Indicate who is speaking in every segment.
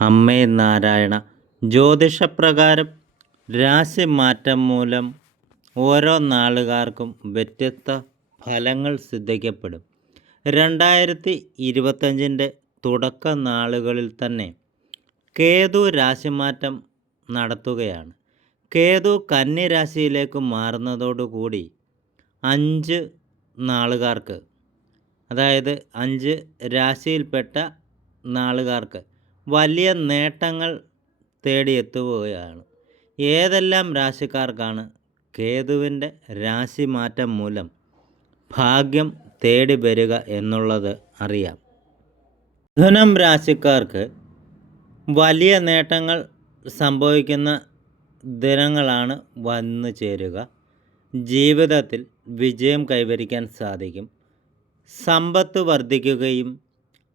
Speaker 1: അമ്മേ നാരായണ ജ്യോതിഷപ്രകാരം രാശി മാറ്റം മൂലം ഓരോ നാളുകാർക്കും വ്യത്യസ്ത ഫലങ്ങൾ സിദ്ധിക്കപ്പെടും. രണ്ടായിരത്തി ഇരുപത്തഞ്ചിന്റെ തുടക്ക നാളുകളിൽ തന്നെ കേതു രാശിമാറ്റം നടത്തുകയാണ്. കേതു കന്നി രാശിയിലേക്ക് മാറുന്നതോടുകൂടി അഞ്ച് നാളുകാർക്ക് അതായത് അഞ്ച് രാശിയിൽപ്പെട്ട നാളുകാർക്ക് വലിയ നേട്ടങ്ങൾ തേടിയെത്തുകയാണ്. ഏതെല്ലാം രാശിക്കാർക്കാണ് കേതുവിന്റെ രാശി മാറ്റം മൂലം ഭാഗ്യം തേടി വരിക എന്നുള്ളത് അറിയാം. ധനം രാശിക്കാർക്ക് വലിയ നേട്ടങ്ങൾ സംഭവിക്കുന്ന ദിനങ്ങളാണ് വന്നു ചേരുക. ജീവിതത്തിൽ വിജയം കൈവരിക്കാൻ സാധിക്കും. സമ്പത്ത് വർദ്ധിക്കുകയും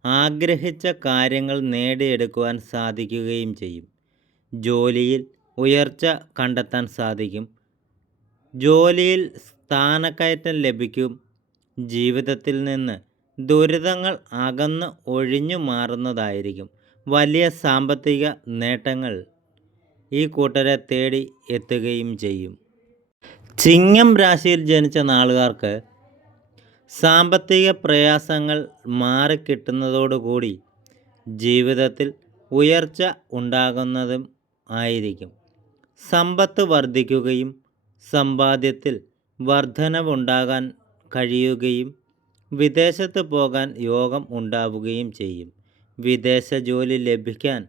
Speaker 1: ആഗ്രഹിച്ച കാര്യങ്ങൾ നേടിയെടുക്കുവാൻ സാധിക്കുകയും ചെയ്യും. ജോലിയിൽ ഉയർച്ച കണ്ടെത്താൻ സാധിക്കും. ജോലിയിൽ സ്ഥാനക്കയറ്റം ലഭിക്കും. ജീവിതത്തിൽ നിന്ന് ദുരിതങ്ങൾ അകന്ന് ഒഴിഞ്ഞു മാറുന്നതായിരിക്കും. വലിയ സാമ്പത്തിക നേട്ടങ്ങൾ ഈ കൂട്ടരെ തേടി എത്തുകയും ചെയ്യും. ചിങ്ങം രാശിയിൽ ജനിച്ച നാളുകാർക്ക് സാമ്പത്തിക പ്രയാസങ്ങൾ മാറിക്കിട്ടുന്നതോടുകൂടി ജീവിതത്തിൽ ഉയർച്ച ഉണ്ടാകുന്നതും ആയിരിക്കും. സമ്പത്ത് വർദ്ധിക്കുകയും സമ്പാദ്യത്തിൽ വർധനവുണ്ടാകാൻ കഴിയുകയും വിദേശത്ത് പോകാൻ യോഗം ഉണ്ടാവുകയും ചെയ്യും. വിദേശ ജോലി ലഭിക്കാൻ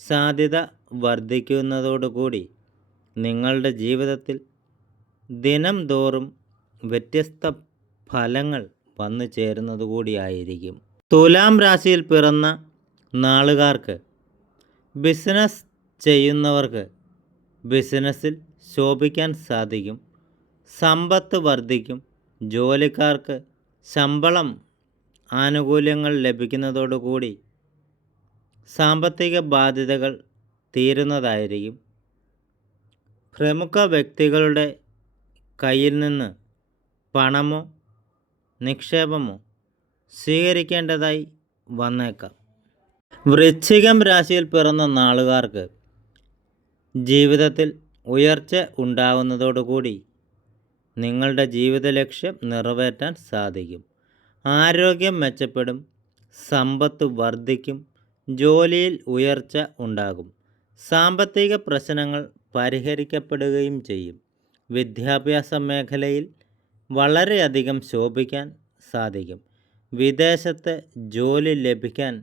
Speaker 1: സാധ്യത വർദ്ധിക്കുന്നതോടുകൂടി നിങ്ങളുടെ ജീവിതത്തിൽ ദിനം തോറും വ്യത്യസ്ത ഫലങ്ങൾ വന്നു ചേരുന്നത് കൂടിയായിരിക്കും. തുലാം രാശിയിൽ പിറന്ന നാളുകാർക്ക് ബിസിനസ് ചെയ്യുന്നവർക്ക് ബിസിനസ്സിൽ ശോഭിക്കാൻ സാധിക്കും. സമ്പത്ത് വർദ്ധിക്കും. ജോലിക്കാർക്ക് ശമ്പളം ആനുകൂല്യങ്ങൾ ലഭിക്കുന്നതോടുകൂടി സാമ്പത്തിക ബാധ്യതകൾ തീരുന്നതായിരിക്കും. പ്രമുഖ വ്യക്തികളുടെ കയ്യിൽ നിന്ന് പണമോ നിക്ഷേപമോ സ്വീകരിക്കേണ്ടതായി വന്നേക്കാം. വൃശ്ചികം രാശിയിൽ പിറന്ന നാളുകാർക്ക് ജീവിതത്തിൽ ഉയർച്ച ഉണ്ടാകുന്നതോടുകൂടി നിങ്ങളുടെ ജീവിത ലക്ഷ്യം നിറവേറ്റാൻ സാധിക്കും. ആരോഗ്യം മെച്ചപ്പെടും സമ്പത്ത് വർദ്ധിക്കും ജോലിയിൽ ഉയർച്ച ഉണ്ടാകും. സാമ്പത്തിക പ്രശ്നങ്ങൾ പരിഹരിക്കപ്പെടുകയും ചെയ്യും. വിദ്യാഭ്യാസ മേഖലയിൽ വളരെയധികം ശോഭിക്കാൻ സാധിക്കും. വിദേശത്ത് ജോലി ലഭിക്കാൻ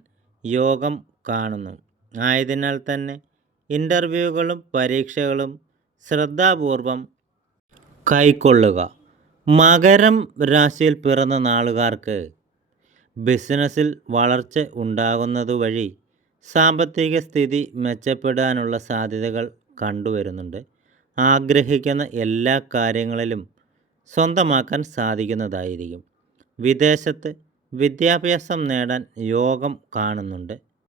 Speaker 1: യോഗം കാണുന്നു. ആയതിനാൽ തന്നെ ഇന്റർവ്യൂകളും പരീക്ഷകളും ശ്രദ്ധാപൂർവം കൈക്കൊള്ളുക. മകരം രാശിയിൽ പിറന്ന നാളുകാർക്ക് ബിസിനസ്സിൽ വളർച്ച ഉണ്ടാകുന്നത് വഴി സാമ്പത്തിക സ്ഥിതി മെച്ചപ്പെടാനുള്ള സാധ്യതകൾ കണ്ടുവരുന്നുണ്ട്. ആഗ്രഹിക്കുന്ന എല്ലാ കാര്യങ്ങളിലും സ്വന്തമാക്കാൻ സാധിക്കുന്നതായിരിക്കും. വിദേശത്ത് വിദ്യാഭ്യാസം നേടാൻ യോഗം കാണുന്നുണ്ട്.